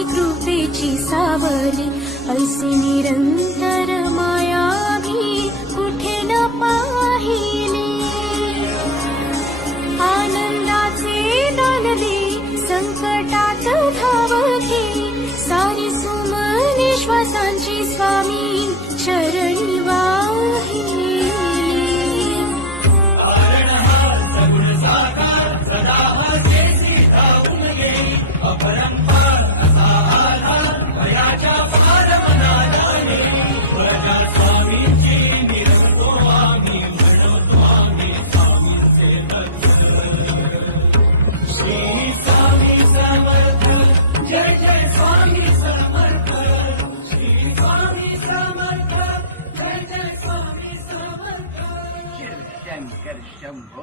स्वामी कृपेची सावली, ऐसी निरंतर माया मी कुठे न पाहिली. आनंदाचे दान दे, संकटात धाव घे, सारी सुमने श्वासांची स्वामी चरणी वाहिली. शंकर शंभो